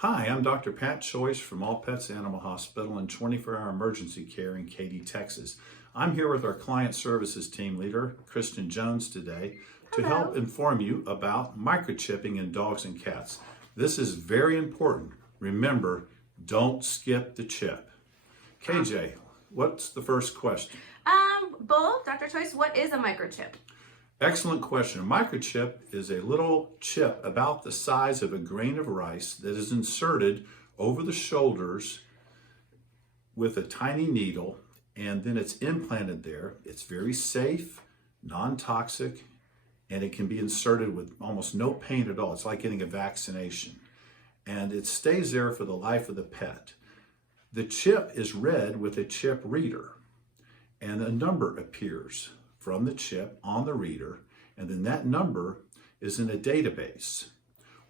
Hi, I'm Dr. Pat Choice from All Pets Animal Hospital and 24-hour emergency care in Katy, Texas. I'm here with our client services team leader, Kristen Jones, today to Hello. help inform you about microchipping in dogs and cats. This is very important. Remember, don't skip the chip. KJ, what's the first question? Bull, Dr. Choice, what is a microchip? Excellent question. A microchip is a little chip about the size of a grain of rice that is inserted over the shoulders with a tiny needle, and then it's implanted there. It's very safe, non-toxic, and it can be inserted with almost no pain at all. It's like getting a vaccination. And it stays there for the life of the pet. The chip is read with a chip reader, and a number appears from the chip on the reader, and then that number is in a database.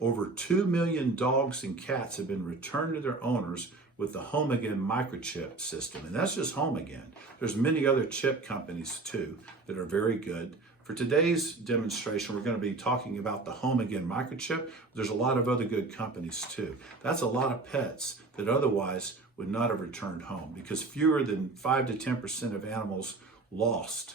Over 2 million dogs and cats have been returned to their owners with the Home Again microchip system, and that's just Home Again. There's many other chip companies too that are very good. For today's demonstration, we're going to be talking about the Home Again microchip. There's a lot of other good companies too. That's a lot of pets that otherwise would not have returned home, because fewer than 5 to 10% of animals lost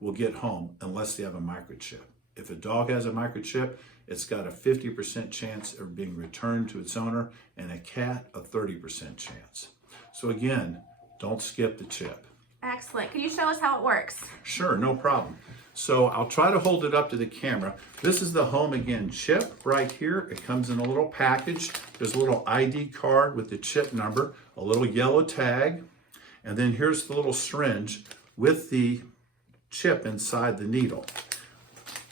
will get home unless they have a microchip. If a dog has a microchip, it's got a 50% chance of being returned to its owner, and a cat a 30% chance. So again, don't skip the chip. Excellent. Can you show us how it works? Sure, no problem. So I'll try to hold it up to the camera. This is the Home Again chip right here. It comes in a little package. There's a little ID card with the chip number, a little yellow tag, and then here's the little syringe with the chip inside the needle.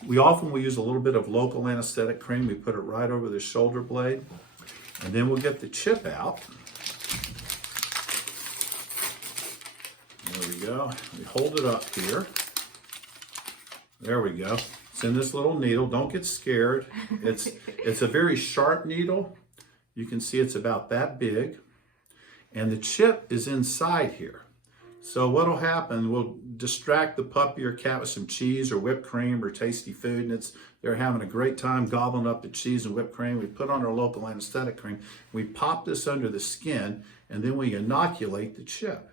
We often will use a little bit of local anesthetic cream. We put it right over the shoulder blade, and then we'll get the chip out. There we go. We hold it up here. There we go. It's in this little needle. Don't get scared. It's a very sharp needle. You can see it's about that big. And the chip is inside here. So what'll happen, we'll distract the puppy or cat with some cheese or whipped cream or tasty food, and they're having a great time gobbling up the cheese and whipped cream. We put on our local anesthetic cream. We pop this under the skin, and then we inoculate the chip.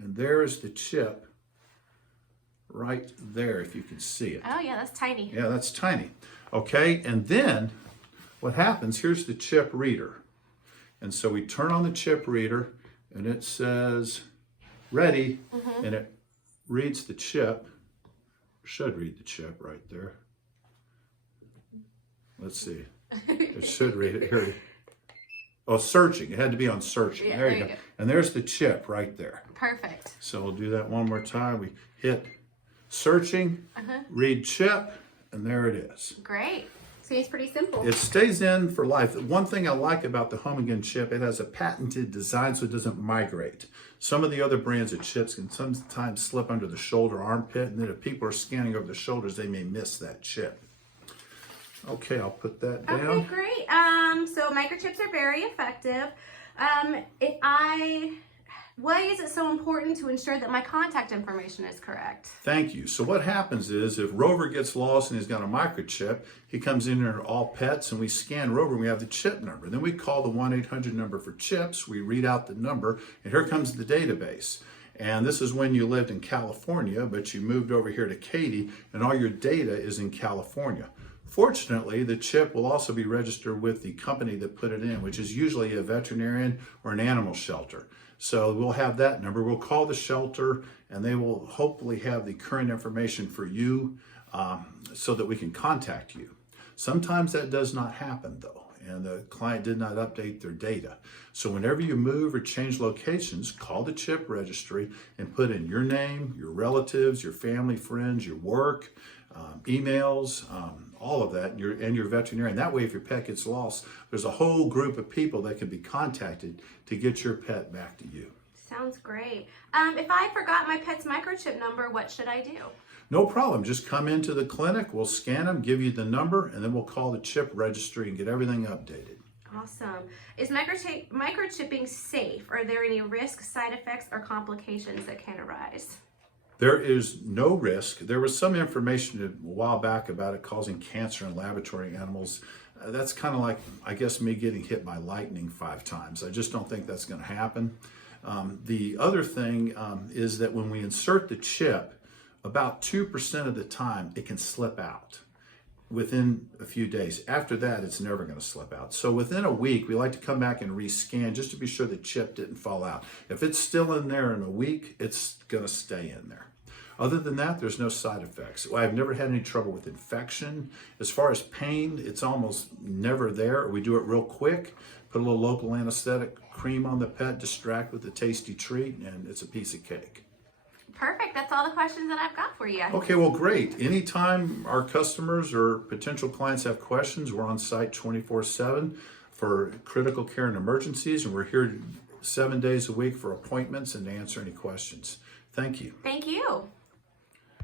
And there's the chip right there, if you can see it. Oh yeah, that's tiny. Yeah, that's tiny. Okay, and then what happens, here's the chip reader. And so we turn on the chip reader, and it says ready, and it reads the chip. Should read the chip right there. Let's see. It should read it here. Oh, searching. It had to be on searching. Yeah, there you go. And there's the chip right there. Perfect. So we'll do that one more time. We hit searching, read chip, and there it is. Great. Seems pretty simple. It stays in for life. One thing I like about the Home Again chip, it has a patented design so it doesn't migrate. Some of the other brands of chips can sometimes slip under the shoulder armpit, and then if people are scanning over the shoulders, they may miss that chip. Okay, I'll put that down. Okay, great. So microchips are very effective. Why is it so important to ensure that my contact information is correct? Thank you. So what happens is if Rover gets lost and he's got a microchip, he comes in here at All Pets and we scan Rover and we have the chip number. Then we call the 1-800 number for chips. We read out the number and here comes the database. And this is when you lived in California, but you moved over here to Katy and all your data is in California. Fortunately, the chip will also be registered with the company that put it in, which is usually a veterinarian or an animal shelter. So we'll have that number. We'll call the shelter and they will hopefully have the current information for you so that we can contact you. Sometimes that does not happen though, and the client did not update their data. So whenever you move or change locations, call the chip registry and put in your name, your relatives, your family, friends, your work, emails, all of that, and your veterinarian. That way, if your pet gets lost, there's a whole group of people that can be contacted to get your pet back to you. Sounds great. If I forgot my pet's microchip number, what should I do? No problem. Just come into the clinic, we'll scan them, give you the number, and then we'll call the chip registry and get everything updated. Awesome. Is microchipping safe? Are there any risks, side effects, or complications that can arise? There is no risk. There was some information a while back about it causing cancer in laboratory animals. that's kind of like, I guess, me getting hit by lightning 5 times. I just don't think that's going to happen. The other thing is that when we insert the chip, about 2% of the time it can slip out within a few days. After that, it's never going to slip out. So within a week, we like to come back and rescan just to be sure the chip didn't fall out. If it's still in there in a week, it's going to stay in there. Other than that, there's no side effects. I've never had any trouble with infection. As far as pain, it's almost never there. We do it real quick, put a little local anesthetic cream on the pet, distract with a tasty treat, and it's a piece of cake. Perfect. That's all the questions that I've got for you. Okay, well, great. Anytime our customers or potential clients have questions, we're on site 24/7 for critical care and emergencies, and we're here 7 days a week for appointments and to answer any questions. Thank you. Thank you.